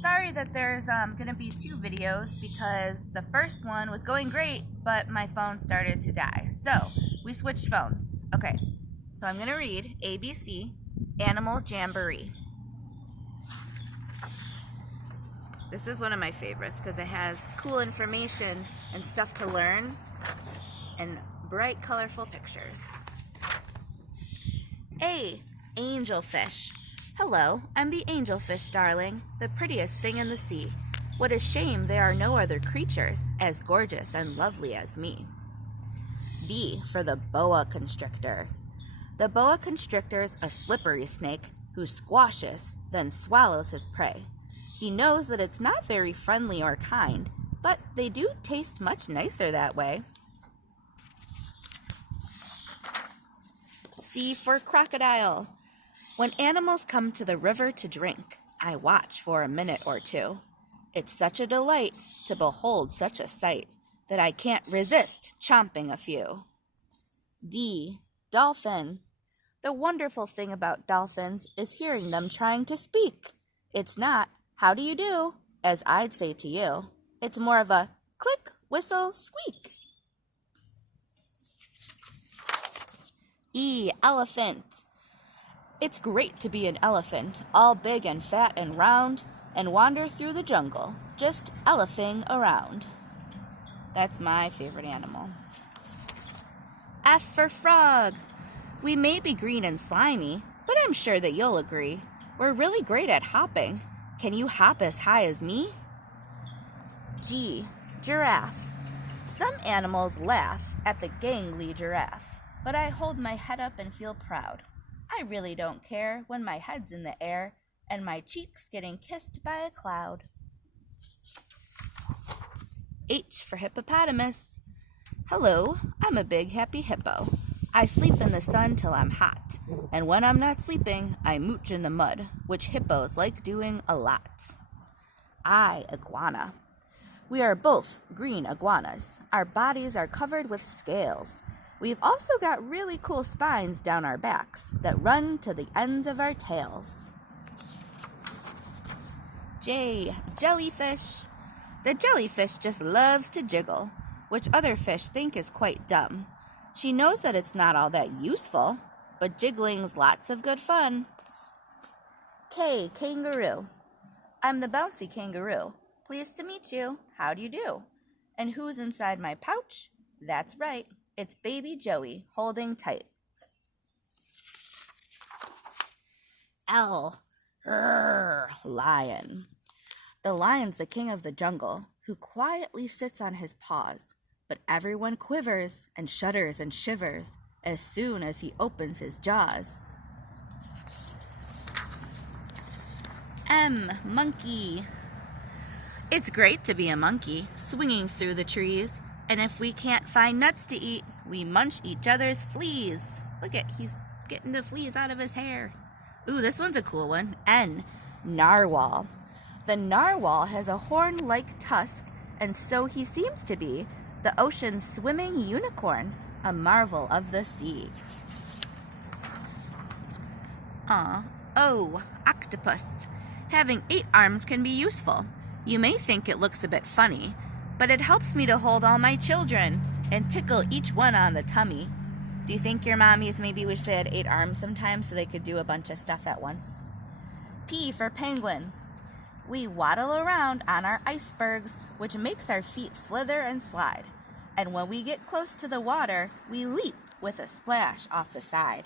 Sorry that there's gonna be two videos because the first one was going great, but my phone started to die. So we switched phones. Okay, so I'm gonna read ABC Animal Jamboree. This is one of my favorites because it has cool information and stuff to learn and bright, colorful pictures. A. Angelfish. Hello, I'm the angelfish, darling, the prettiest thing in the sea. What a shame there are no other creatures as gorgeous and lovely as me. B for the boa constrictor. The boa constrictor's a slippery snake who squashes, then swallows his prey. He knows that it's not very friendly or kind, but they do taste much nicer that way. C for crocodile. When animals come to the river to drink, I watch for a minute or two. It's such a delight to behold such a sight that I can't resist chomping a few. D. Dolphin. The wonderful thing about dolphins is hearing them trying to speak. It's not, how do you do, as I'd say to you. It's more of a click, whistle, squeak. E. Elephant. It's great to be an elephant, all big and fat and round, and wander through the jungle, just elephing around. That's my favorite animal. F for frog. We may be green and slimy, but I'm sure that you'll agree. We're really great at hopping. Can you hop as high as me? G. Giraffe. Some animals laugh at the gangly giraffe, but I hold my head up and feel proud. I really don't care when my head's in the air and my cheeks getting kissed by a cloud. H for hippopotamus. Hello, I'm a big happy hippo. I sleep in the sun till I'm hot, and when I'm not sleeping, I mooch in the mud, which hippos like doing a lot. I, iguana. We are both green iguanas. Our bodies are covered with scales. We've also got really cool spines down our backs that run to the ends of our tails. J. Jellyfish. The jellyfish just loves to jiggle, which other fish think is quite dumb. She knows that it's not all that useful, but jiggling's lots of good fun. K. Kangaroo. I'm the bouncy kangaroo. Pleased to meet you. How do you do? And who's inside my pouch? That's right. It's baby Joey, holding tight. L. Lion. The lion's the king of the jungle, who quietly sits on his paws, but everyone quivers and shudders and shivers as soon as he opens his jaws. M. Monkey. It's great to be a monkey, swinging through the trees, and if we can't find nuts to eat, we munch each other's fleas. Look at, he's getting the fleas out of his hair. Ooh, this one's a cool one. N. Narwhal. The narwhal has a horn-like tusk, and so he seems to be the ocean's swimming unicorn, a marvel of the sea. O. Octopus. Having 8 arms can be useful. You may think it looks a bit funny, but it helps me to hold all my children and tickle each one on the tummy. Do you think your mommies maybe wish they had 8 arms sometimes so they could do a bunch of stuff at once? P for penguin. We waddle around on our icebergs, which makes our feet slither and slide. And when we get close to the water, we leap with a splash off the side.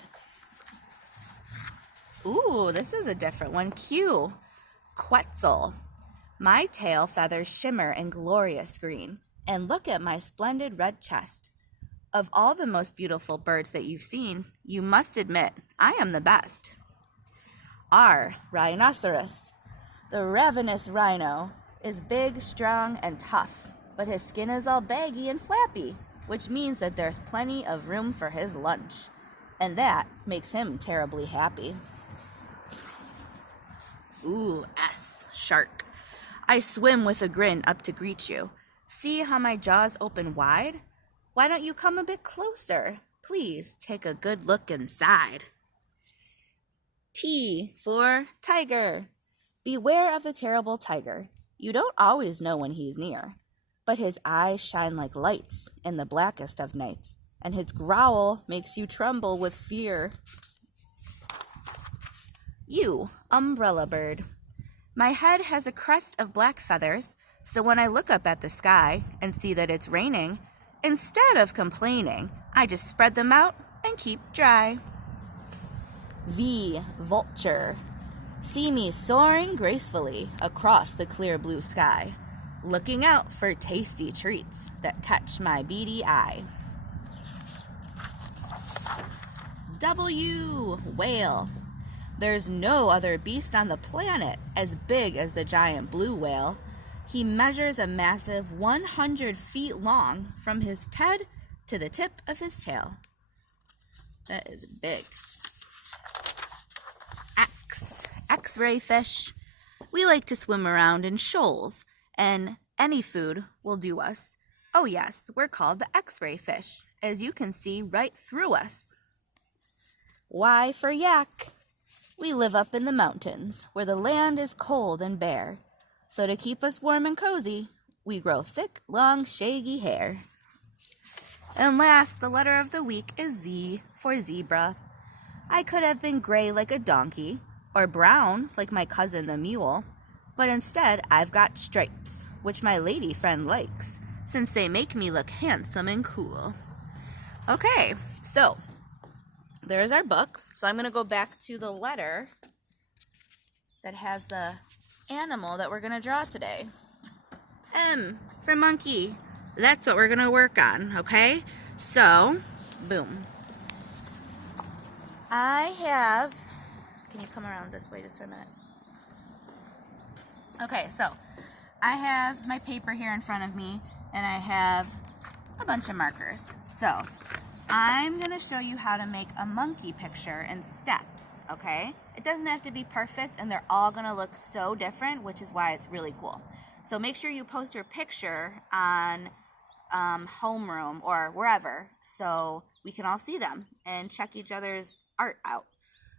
Ooh, this is a different one. Q. Quetzal. My tail feathers shimmer in glorious green, and look at my splendid red chest. Of all the most beautiful birds that you've seen, you must admit I am the best. R. Rhinoceros. The ravenous rhino is big, strong, and tough, but his skin is all baggy and flappy, which means that there's plenty of room for his lunch, and that makes him terribly happy. Ooh, S. Shark. I swim with a grin up to greet you. See how my jaws open wide? Why don't you come a bit closer? Please take a good look inside. T for tiger. Beware of the terrible tiger. You don't always know when he's near, but his eyes shine like lights in the blackest of nights, and his growl makes you tremble with fear. You, umbrella bird. My head has a crest of black feathers, so when I look up at the sky and see that it's raining, instead of complaining, I just spread them out and keep dry. V, vulture. See me soaring gracefully across the clear blue sky, looking out for tasty treats that catch my beady eye. W, whale. There's no other beast on the planet as big as the giant blue whale. He measures a massive 100 feet long from his head to the tip of his tail. That is big. X, X-ray fish. We like to swim around in shoals, and any food will do us. Oh yes, we're called the X-ray fish, as you can see right through us. Y for yak. We live up in the mountains, where the land is cold and bare. So to keep us warm and cozy, we grow thick, long, shaggy hair. And last, the letter of the week is Z for zebra. I could have been gray like a donkey, or brown like my cousin the mule, but instead I've got stripes, which my lady friend likes, since they make me look handsome and cool. Okay, so there's our book. So I'm going to go back to the letter that has the animal that we're going to draw today. M for monkey. That's what we're going to work on, okay? So, boom. I have, can you come around this way just for a minute? Okay, so I have my paper here in front of me, and I have a bunch of markers. So I'm going to show you how to make a monkey picture in steps, okay? It doesn't have to be perfect, and they're all going to look so different, which is why it's really cool. So make sure you post your picture on homeroom or wherever so we can all see them and check each other's art out.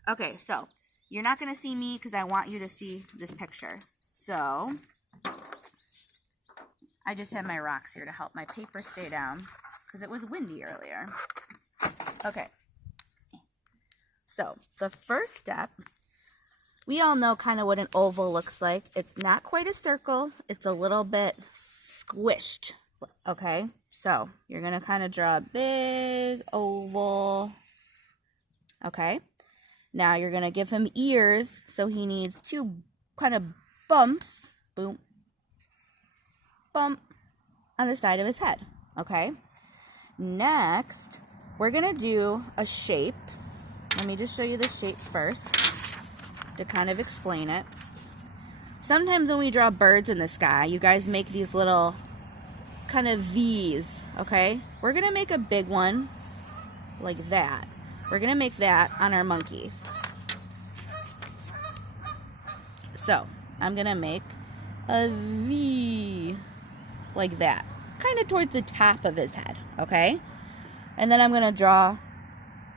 Okay, so you're not going to see me because I want you to see this picture. So I just have my rocks here to help my paper stay down because it was windy earlier. Okay, so the first step, we all know kind of what an oval looks like. It's not quite a circle, it's a little bit squished, okay? So you're going to kind of draw a big oval, okay? Now you're going to give him ears, so he needs two kind of bumps, boom, bump, on the side of his head, okay? Next, we're going to do a shape. Let me just show you the shape first to kind of explain it. Sometimes when we draw birds in the sky, you guys make these little kind of V's, okay? We're going to make a big one like that. We're going to make that on our monkey. So, I'm going to make a V like that, kind of towards the top of his head, okay? And then I'm going to draw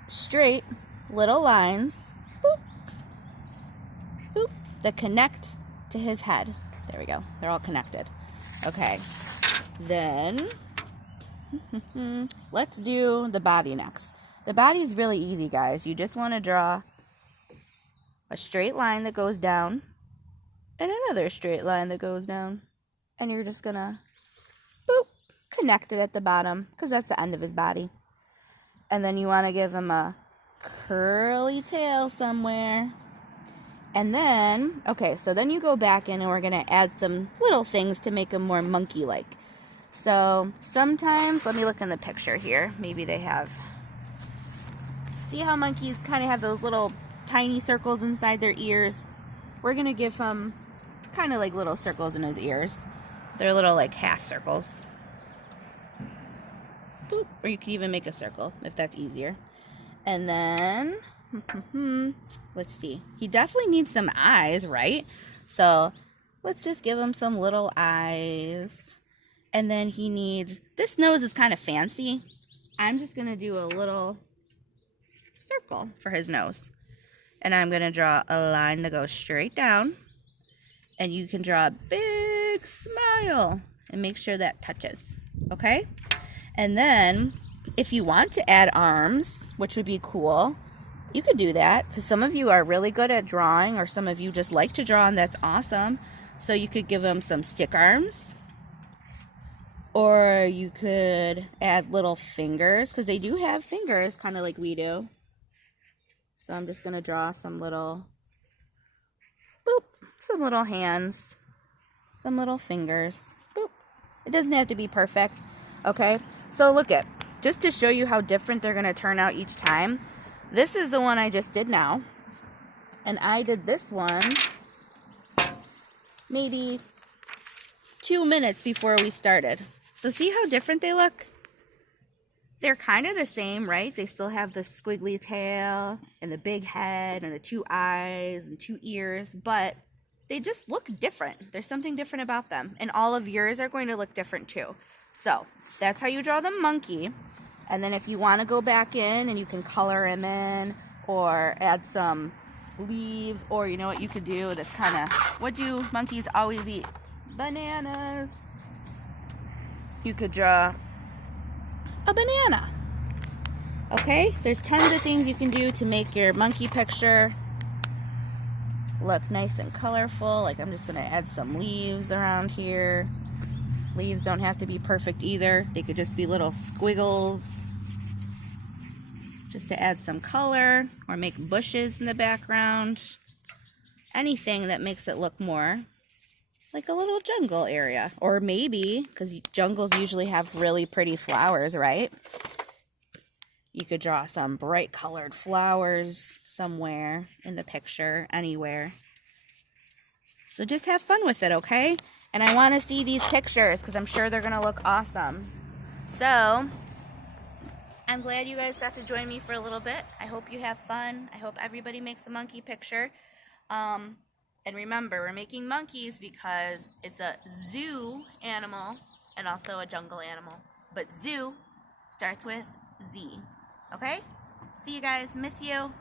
straight little lines, boop, boop, that connect to his head. There we go. They're all connected. Okay. Then, let's do the body next. The body is really easy, guys. You just want to draw a straight line that goes down and another straight line that goes down. And you're just going to, boop, connect it at the bottom because that's the end of his body. And then you want to give him a curly tail somewhere. And then, okay, so then you go back in and we're going to add some little things to make him more monkey-like. So sometimes, let me look in the picture here. Maybe they have, see how monkeys kind of have those little tiny circles inside their ears? We're going to give him kind of like little circles in his ears. They're little like half circles. Boop. Or you can even make a circle if that's easier. And then, let's see. He definitely needs some eyes, right? So let's just give him some little eyes. And then he needs, this nose is kind of fancy. I'm just going to do a little circle for his nose. And I'm going to draw a line that goes straight down. and you can draw a big smile and make sure that touches, okay? And then if you want to add arms, which would be cool, you could do that, because some of you are really good at drawing, or some of you just like to draw, and that's awesome. So you could give them some stick arms, or you could add little fingers, because they do have fingers, kind of like we do. So I'm just going to draw some little, boop, some little hands, some little fingers, boop. It doesn't have to be perfect, okay? So look at, just to show you how different they're going to turn out each time, this is the one I just did now. And I did this one maybe 2 minutes before we started. So see how different they look? They're kind of the same, right? They still have the squiggly tail and the big head and the 2 eyes and 2 ears, but they just look different. There's something different about them. And all of yours are going to look different too. So that's how you draw the monkey. And then if you want to go back in and you can color him in or add some leaves, or you know what you could do that's kind of, what do monkeys always eat? Bananas. You could draw a banana. Okay, there's tons of things you can do to make your monkey picture look nice and colorful. Like I'm just going to add some leaves around here. Leaves don't have to be perfect either. They could just be little squiggles just to add some color, or make bushes in the background. Anything that makes it look more like a little jungle area. Or maybe, because jungles usually have really pretty flowers, right? You could draw some bright colored flowers somewhere in the picture, anywhere. So just have fun with it, okay? And I want to see these pictures because I'm sure they're going to look awesome. So I'm glad you guys got to join me for a little bit. I hope you have fun. I hope everybody makes a monkey picture. And remember, we're making monkeys because it's a zoo animal and also a jungle animal. But zoo starts with Z. Okay? See you guys. Miss you.